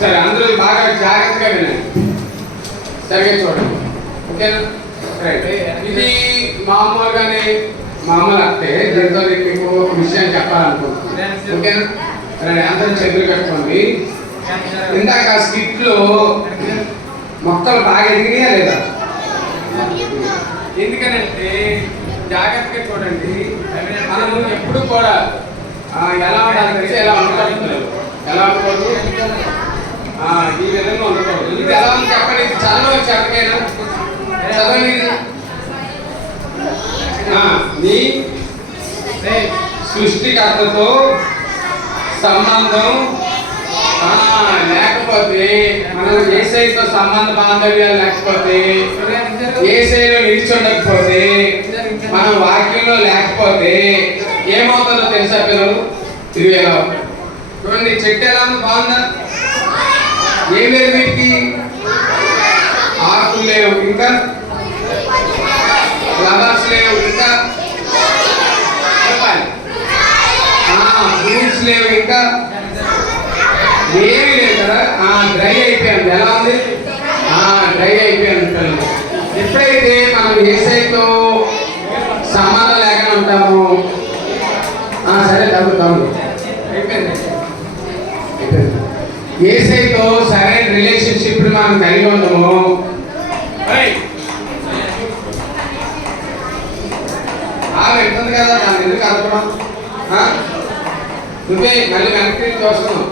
సరే అందరూ బాగా జాగ్రత్తగా వినండి, సరిగ్గా చూడండి, ఓకేనా? రైట్. ఇది మామూలుగానే మామూలు అంటే దీంతో మీకు ఒక విషయం చెప్పాలనుకుంటున్నాను, ఓకేనా? రండి అందరూ చేతులు కట్టుకోండి. ఇందాక స్కిట్ లో మొక్కలు బాగా ఎదిగినాయా లేదా? ఎందుకనంటే జాగ్రత్తగా చూడండి, మనము ఎప్పుడు కూడా ఎలా ఉండాలంటే ఎలా ఉండకూడదు, ఎలా ఉండకూడదు, ఈ విధంగా ఉండకూడదు. ఇది ఎలా ఉంది చెప్పండి, ఇది చదవదు చెప్పకైనా చదవండి. నీ సృష్టికర్తతో సంబంధం లేకపోతే, మనం యేసయ్యతో సంబంధ బాంధవ్యాలు లేకపోతే, యేసయ్యలో నిలిచి ఉండకపోతే, మనం వాక్యంలో లేకపోతే ఏమవుతుందో తెలుసా పిల్లలు? ఇది ఎలా ఉంటుంది చూడండి. చెట్టు ఎలా ఉంది, బాగుందా? ఏం లేదు వీటికి, ఆకులు లేవు, ఇంకా ఫ్లవర్స్ లేవు, ఇంకా చెప్పాలి ఫ్రూట్స్ లేవు, ఇంకా ఏమీ లేదు కదా. డ్రై అయిపోయింది. ఎలా ఉంది? డ్రై అయిపోయింది పిల్లలు. ఎప్పుడైతే మనం యేసయ్యతో సంబంధం లేకుండా ఉంటాము, సరే తగ్గుతాము అయిపోయింది. యేసయ్యతో సరైన రిలేషన్షిప్ మనం కలిగి ఉండము, వెళ్తుంది కదా, దాన్ని ఎందుకు కలపడం? నువ్వే మళ్ళీ వెనక్కి చూస్తున్నావు,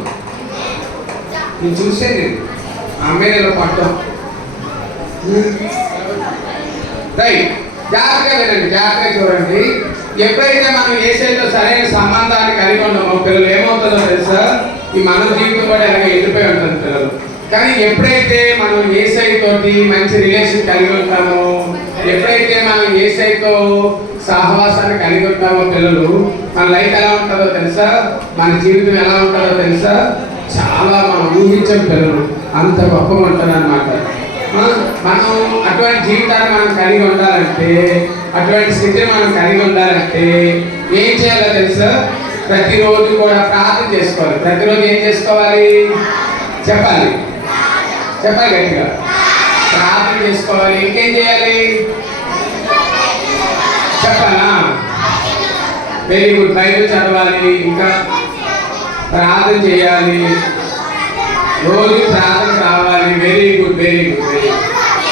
నేను చూసే నేను అమ్మాయిలో పట్టం. రైట్, జాగ్రత్తగా వినండి, జాగ్రత్తగా చూడండి. ఎప్పుడైతే మనం యేసయ్యతో సరైన సంబంధాన్ని కలిగి ఉన్నామో పిల్లలు ఏమవుతుందో తెలుసా? ఈ మన జీవితం కూడా ఎలాగ వెళ్ళిపోయి ఉంటుంది పిల్లలు. కానీ ఎప్పుడైతే మనం యేసయ్యతోటి మంచి రిలేషన్ కలిగి ఉంటామో, ఎప్పుడైతే మనం యేసయ్యతో సహవాసాన్ని కలిగి ఉంటామో పిల్లలు, మన లైఫ్ ఎలా ఉంటుందో తెలుసా? మన జీవితం ఎలా ఉంటుందో తెలుసా? చాలా మనం ఊహించం పిల్లలు, అంత గొప్పగా ఉంటుంది అన్నమాట. మనం అటువంటి జీవితాన్ని మనం కలిగి ఉండాలంటే, అటువంటి స్థితిని మనం కలిగి ఉండాలంటే ఏం చేయాలో తెలుసా? ప్రతిరోజు కూడా ప్రార్థన చేసుకోవాలి. ప్రతిరోజు ఏం చేసుకోవాలి చెప్పాలి, చెప్పాలి గట్టిగా. ప్రార్థన చేసుకోవాలి. ఇంకేం చేయాలి చెప్పాలా? Very good. బైబిల్ చదవాలి, ఇంకా ప్రార్థన చేయాలి, రోజు ప్రార్థన రావాలి. Very good, very good, very good.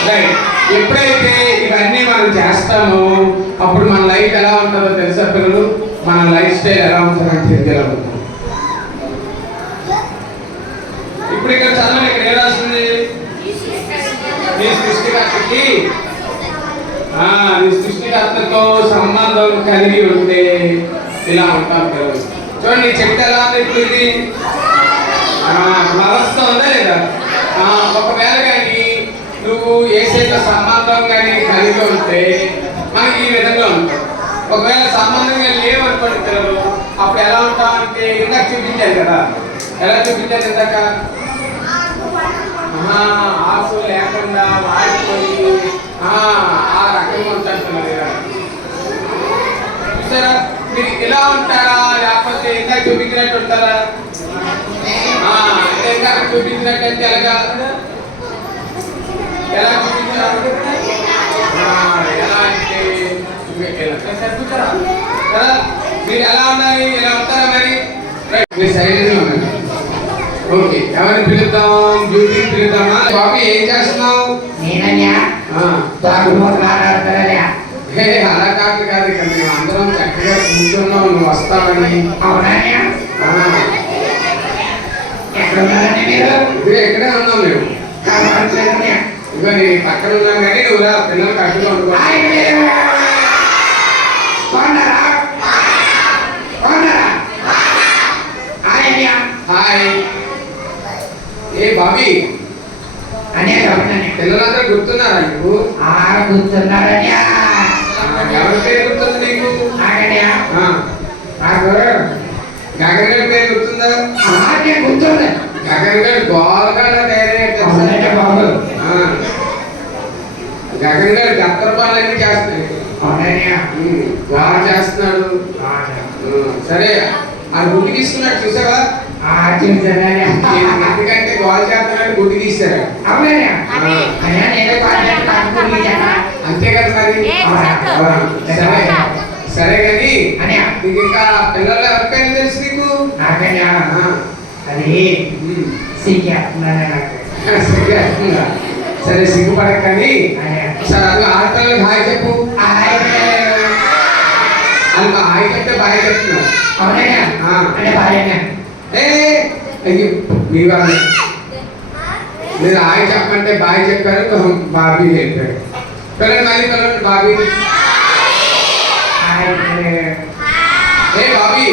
Right. ఎప్పుడైతే ఇవన్నీ మనం చేస్తామో అప్పుడు మన లైఫ్ ఎలా ఉంటుందో తెలుసా పిల్లలు? మన లైఫ్ స్టైల్ ఎలా ఉంటుందంటే ఎలా ఉంటుంది. ఇప్పుడు ఇక్కడ చదవండి, ఇక్కడ ఏ రాస్తుంది? నీ సృష్టికర్తకి, నీ సృష్టికర్తతో సంబంధం కలిగి ఉంటే ఇలా ఉంటాం పిల్లలు. చూడండి చెట్టు ఎలా ఉంది ఇప్పుడు? ఇది ఫ్లవర్స్తో ఉందా లేదా? ఒకవేళ కానీ నువ్వు యేసయ్యతో సంబంధం కానీ కలిగి ఉంటే మనకి ఈ విధంగా ఉంటుంది. ఒకవేళ సంబంధంగా లేవనుకోండి పిల్లలు, అప్పుడు ఎలా ఉంటామంటే ఇందాక చూపించాను కదా, ఎలా చూపించాను ఇందాక? ఆకు లేకుండా వాడిపోయి ఆ రకంగా ఉంటారు పిల్లలు. చూసారా? మీరు ఇలా ఉంటారా లేకపోతే ఇందాక చూపించినట్టు ఉంటారా? ఇందాక చూపించినట్టయితే ఎలాగా, ఎలా చూపించారు? ఎలా అంటే కదా. మీరు ఎలా ఉండాలి, ఎలా ఉంటారా మరి? మీరు సైలెంట్గా ఉండండి. ఓకే, ఎవరిని పిలుద్దాం? డ్యూటీని పిలుద్దామా? బాబు ఏం చేస్తున్నావు? అలా కాదు కాదు, ఇక్కడ మేము అందరం చక్కగా కూర్చున్నాం, నువ్వు వస్తావని. ఎక్కడే ఉన్నాం మేము. ఇదిగో నీ పక్కన ఉన్నాం కానీ నువ్వు రా, పిల్లలు కట్టుగా ఉండుకో. హాయ్. ఏ బాబీ అనే పిల్లలందరూ గుర్తున్నారా నీకు? గుర్తున్నారని. ఎవరి పేరు గుర్తుంది నీకు? నాకు గగన్ గారి పేరు గుర్తుందా? గుర్తుంది. గగన్ గారు బాగా తయారయ్యాడు బాబు. గగన్ గారు గత్తరపాలన్నీ చేస్తున్నాడు, బాగా చేస్తున్నాడు. సరే, ఆ గుండు తీసుకున్నాడు చూసావా? ఎందుకంటే గోల్ చేస్తున్నాడు గుడ్డు తీస్తారా అవునయ్యా అన్నయ్య నేనే కాదు గీసానా అంతే కదా మరి సరే సరే కానీ అన్నయ్య నీకు ఇంకా పిల్లలు ఎవరికైనా తెలుసు నీకు నాకయ్యా అది సీకేస్తున్నానే నాకు సిగ్గుతుందా? సరే సిగ్గుపడక కానీ సరే అది ఆడపిల్లలకి హాయ్ చెప్పు అది హాయ్ చెప్తే బాయ్ చెప్తున్నా అవునయ్యా అంటే బాగా అయ్యో మీ వాళ్ళు మీరు హాయ్ చెప్పమంటే బాయ్ చెప్పారు బాబీ చెప్పారు పిల్లలు మళ్ళీ పిల్లలు బాబీ ఏ బాబీ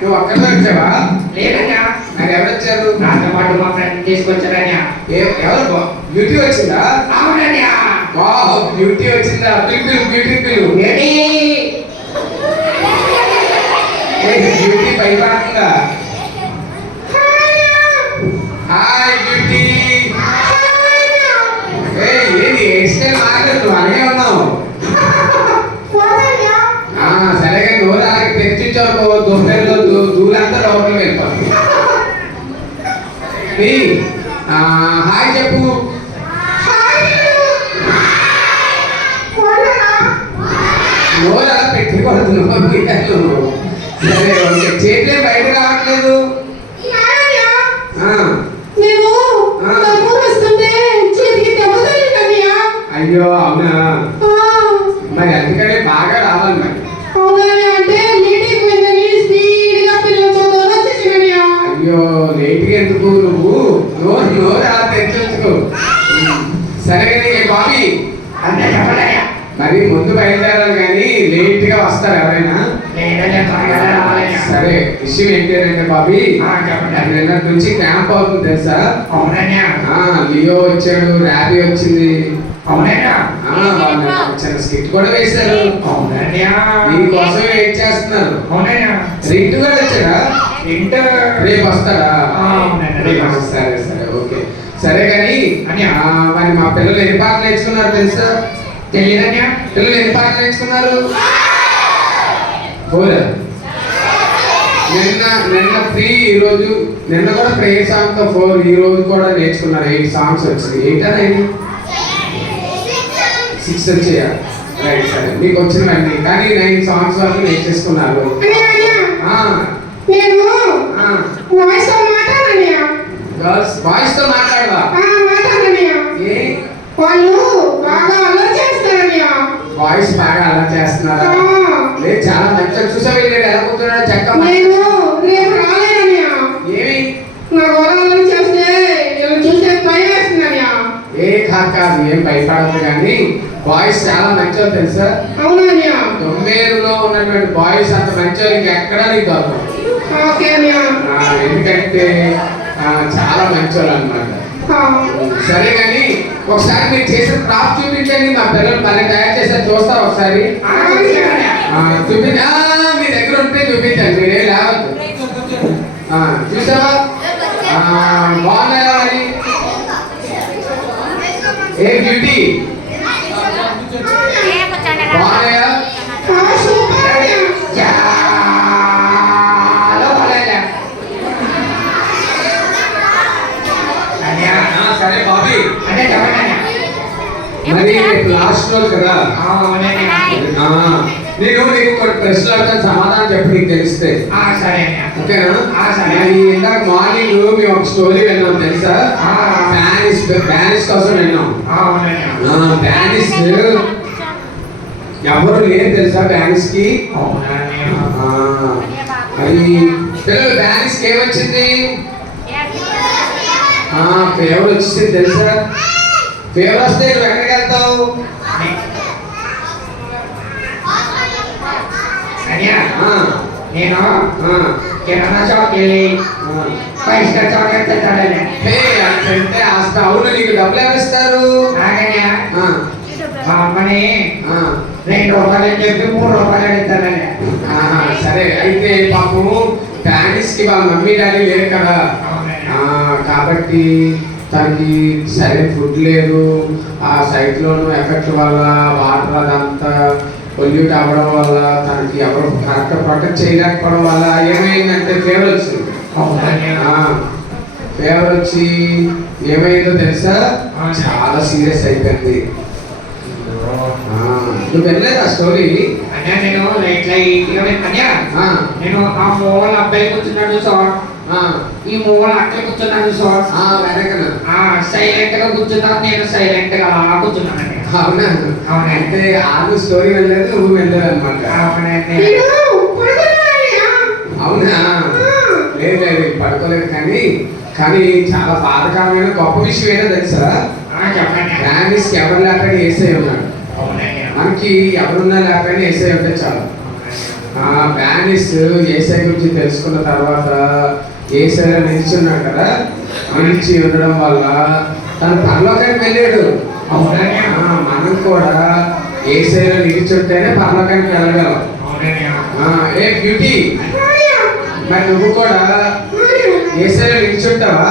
నువ్వు ఒక్కడే వచ్చావా లేదయ్యా మరి ఎవరు వచ్చారు నాతో పాటు మా ఫ్రెండ్ తీసుకొచ్చారయ్యా ఎవరు బ్యూటీ వచ్చిందా అవునయ్యా బ్యూటీ వచ్చిందా పిలు బ్యూటీ పిలు బ్యూటీ భయపడుతుందా హాయ్ బ్యూటీ ఏది వేస్తే మాట్లాడు నువ్వు అలాగే ఉన్నావు సరే కానీ నోరు అలాగే తెచ్చించావు దుబ్బేలో దూరంతా లోపలికి వెళ్ళిపోతుంది హాయ్ చెప్పు నోరు అలా పెట్టుకోవద్దు నువ్వు సరే ఓకే చేతులే బయట రావట్లేదు అయ్యో అవునా మరి అందుకనే బాగా రావాలి మరి అయ్యో లేట్గా ఎందుకు నువ్వు నోరు అలా తెచ్చుకో సరే కానీ బాబీ మరి ముందు బయలుదేరాలి కానీ లేట్ గా వస్తారు ఎవరైనా సరే విషయం ఏంటంటే బాబీ నిన్నటి నుంచి క్యాంప్ అవుతుంది తెలుసా లియో వచ్చాడు ర్యాబీ వచ్చింది చిన్న స్కిట్ కూడా వేశారు దీనికోసం వెయిట్ చేస్తున్నారు రింటు కూడా వచ్చాడా రేపు వస్తాడా సరే సరే ఓకే సరే కానీ మరి మా పిల్లలు ఎన్ని పాటలు నేర్చుకున్నారు తెలుసా తెలియదన్యా పిల్లలు ఎన్ని పాటలు నేర్చుకున్నారు నిన్న ఫ్రీ ఈ రోజు నిన్న కూడా ప్రేయర్ సాంగ్ తో 4 ఈ రోజు కూడా నేర్చుకున్నారు 8 సాంగ్స్ వచ్చింది 8 అనే 6 వచ్చాయా రైట్ సరే మీకు వచ్చినవన్నీ కానీ 9 సాంగ్స్ వరకు నేర్చేసుకున్నారు గర్ల్స్ బాయ్స్ తో మాట్లాడవా బాయ్స్ బాగా అలా చేస్తున్నారా లేదు చాలా మంచిగా చూసా వెళ్ళాడు ఎలా కూర్చున్నాడు చక్క ఏమి ఏ కాదు ఏం భయపడదు కానీ బాయ్స్ చాలా మంచిగా తెలుసా తొమ్మేరులో ఉన్నటువంటి బాయ్స్ అంత మంచిగా ఇంకెక్కడా నీకు దొరకదు ఎందుకంటే చాలా మంచివాళ్ళు అన్నమాట సరే కానీ ఒకసారి మీరు చేసిన క్రాఫ్ట్ చూపించండి మా పిల్లలు పని తయారు చేసారు చూస్తారు ఒకసారి చూపించా మీ దగ్గర ఉంటే చూపించండి మీరే లేవద్దు చూసావా బాగున్నాయా మరి ఏ బ్యూటీ బాగున్నాయా సరే బాబీ మరి లాస్ట్ రోజు కదా నీకు కొన్ని ప్రశ్నలు అడతాను సమాధానం చెప్పి నీకు తెలిస్తే ఓకేనా ఇందాక మార్నింగ్ మేము ఒక స్టోరీ విన్నాం తెలుసా బ్యానిస్ కోసం విన్నాం బ్యానిస్ ఎవరు లేరు తెలుసా బ్యానిస్ కి మరి పిల్లలు బ్యానిస్ కి ఏమొచ్చింది ఫేవర్ వచ్చింది తెలుసా ఫేవర్ వస్తే నువ్వు ఎక్కడికి వెళ్తావు నేను కిరాణా షాప్ వెళ్ళి 5 స్టార్ చాక్లెట్ తెచ్చాడని అంటే అవును నీకు డబ్బులు ఎవరు ఇస్తారు మా అమ్మని 2 రూపాయలు చెప్పి 3 రూపాయలు అడుగుతానని సరే అయితే పాపము ప్యానిస్ కి వాళ్ళ మమ్మీ డాడీ లేరు కదా కాబట్టి తనకి సరైన ఫుడ్ లేదు ఆ సైక్లోన్ ఎఫెక్ట్ వల్ల వాటర్ అదంతా పొల్యూట్ అవ్వడం వల్ల తనకి ఎవరు కరెక్ట్ ప్రొటెక్ట్ చేయలేకపోవడం వల్ల ఏమైందంటే ఫీవర్ వచ్చింది ఫీవర్ వచ్చి ఏమైందో తెలుసా? చాలా సీరియస్ అయిపోయింది. నువ్వు వెళ్ళలేదు ఆ స్టోరీ? అన్నా నేను లైట్గా అన్నా నేను ఆ మూల అబ్బాయి కూర్చున్నాడు సార్, ఈ మూల అక్కడ కూర్చున్నాడు సార్, వెనకన సైలెంట్ గా కూర్చున్నాను, నేను సైలెంట్ గా అలా కూర్చున్నాను. అవునా? అవునంటే ఆకు స్టోరీ వెళ్ళలేదు, నువ్వు వెళ్ళలేదు అనమాట. అవునండి. అవునా? లేదు లేదు పడుకోలేదు, కానీ కానీ చాలా బాధకరమైన గొప్ప విషయం ఏంటో తెలుసా? డానిస్కి ఎవరు లేకపోయినా ఏసై ఉన్నాడు. మనకి ఎవరున్నా లేకపోయినా ఏసై ఉంటే చాలు. డానిస్ ఏసై గురించి తెలుసుకున్న తర్వాత ఏసైలో నిలిచున్నాడు కదా, నిలిచి ఉండడం వల్ల తను పరలోకానికి వెళ్ళాడు. మనం కూడా ఏసైలో నిలిచుంటేనే పరలోకానికి వెళ్ళగలం. ఏ బ్యూటీ, మరి నువ్వు కూడా ఏసైలో నిలిచుంటావా?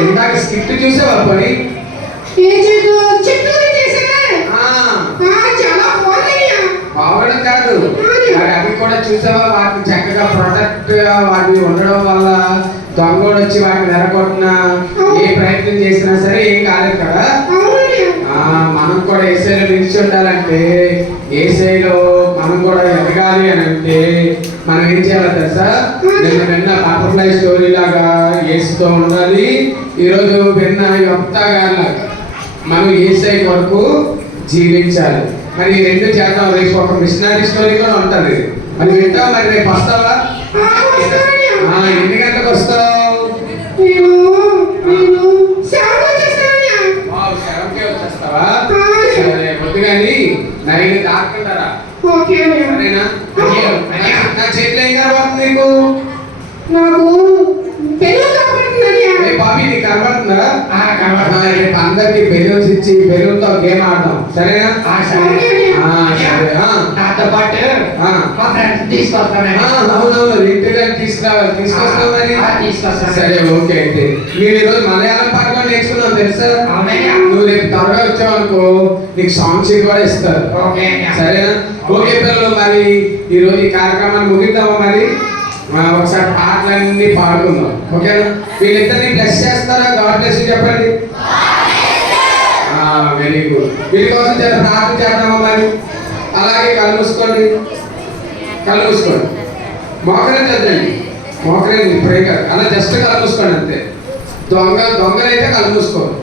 ఇందాక స్కిట్ చూసావా? పని బాగడం కాదు, మరి అవి కూడా చూసావా? వాటిని చక్కగా ప్రొటెక్ట్ వాటిని ఉండడం వల్ల దొంగోడు వచ్చి వాటిని వెరగొట్టినా ఏ ప్రయత్నం చేసినా సరే ఏం కాలేదు కదా. మనం కూడా ఏసైలో నిలిచి ఉండాలంటే, ఏసైలో మనం కూడా ఎదగాలి అని అంటే మనం ఏం చేయాలో తెలుసా? నిన్న బటర్ఫ్లై స్టోరీ లాగా ఏసుతో ఉండాలి. ఈరోజు విన్న యుక్తగాలాగా మనం ఏసై వరకు జీవించాలి. మరి ఈ రెండు చేద్దాం. రేపు ఒక మిషనరీ స్టోరీ కూడా ఉంటుంది, మరి వింటావు? మరి రేపు వస్తావా? ఎన్ని గంటలకు వస్తావు? వచ్చేస్తావా? సరే, వద్దు కానీ 9 దాటుకుంటారా? సరేనా? నా చేతిలో ఏం కనబడుతుంది నీకు? బాబీ నీకు కనబడుతుందా? రేపు అందరికి బెలూన్స్ ఇచ్చి బెలూన్ తో గేమ్ ఆడదాం, సరేనా? నాతో పాటు అవునవును, ఇంటికి తీసుకురావాలి. తీసుకొస్తావు మరి? సరే, ఓకే. అయితే మీరు ఈరోజు మలయాళం పాట కూడా నేర్చుకున్నావు తెలుసా? నువ్వు రేపు త్వరగా వచ్చావు అనుకో, నీకు సాంగ్స్ కూడా ఇస్తారు, సరేనా? ఓకే పిల్లలు, మరి ఈరోజు ఈ కార్యక్రమాన్ని ముగిద్దామా? మరి ఒకసారి పాటలన్నీ పాడుకుందాం, ఓకేనా? వీళ్ళిద్దరిని బ్లెస్ చేస్తారా? గాడ్ బ్లెస్ చెప్పండి. Very good. వీళ్ళ కోసం ప్రార్థన చేద్దామా? మరి అలాగే కళ్ళు మూసుకోండి, కళ్ళు మూసుకోండి, మోకరించద్దండి, మోకరించి ఇప్పుడే కాదు, అలా జస్ట్ కళ్ళు మూసుకోండి అంతే. దొంగలైతే కళ్ళు మూసుకోండి,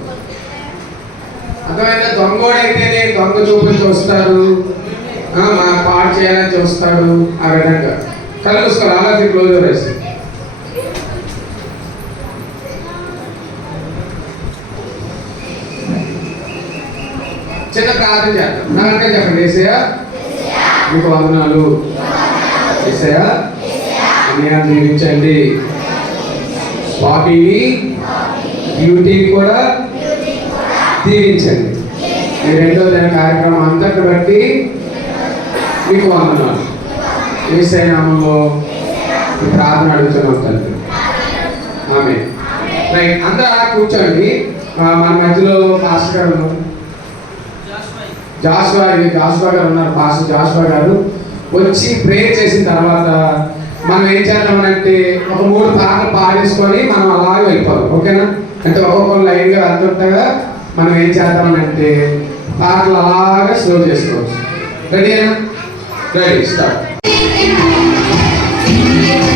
అర్థమైనా? దొంగోడైతేనే దొంగ చూపులు చూస్తారు, మన పాడు చేయాలని చూస్తాడు. ఆ విధంగా కళ్ళు మూసుకోవాలి. అలాగే క్లోజ్ వేసి చిన్న ప్రార్థన చేద్దాం. నా వెనక చెప్పండి. యేసయ్యా మీకు వందనాలు, యేసయ్యా అన్యాయం దీవించండి, బాబీని బ్యూటీని కూడా దీవించండి. ఈ రెండో దిన కార్యక్రమం అంతటి బట్టి మీకు వందనాలు. యేసయ్య నామములో ఈ ప్రార్థన అడుగుతున్నాం తండ్రి, ఆమేన్. రైట్, అందరూ అలా కూర్చోండి. మన మధ్యలో పాస్టర్ గారు జాషువా గారు ఉన్నారు. పాస్టర్ జాషువా గారు వచ్చి ప్రేయర్ చేసిన తర్వాత మనం ఏం చేద్దామనంటే ఒక 3 పాటలు పాడేసుకొని మనం అలాగే వెళ్ళిపోవాలి, ఓకేనా? అంటే ఒక్కొక్క లైన్గా వెళ్తుంటగా మనం ఏం చేద్దామనంటే పాటలు అలాగా స్లో చేసుకోవచ్చు. రెడీనా? Ready, start. ఇది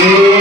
ఏ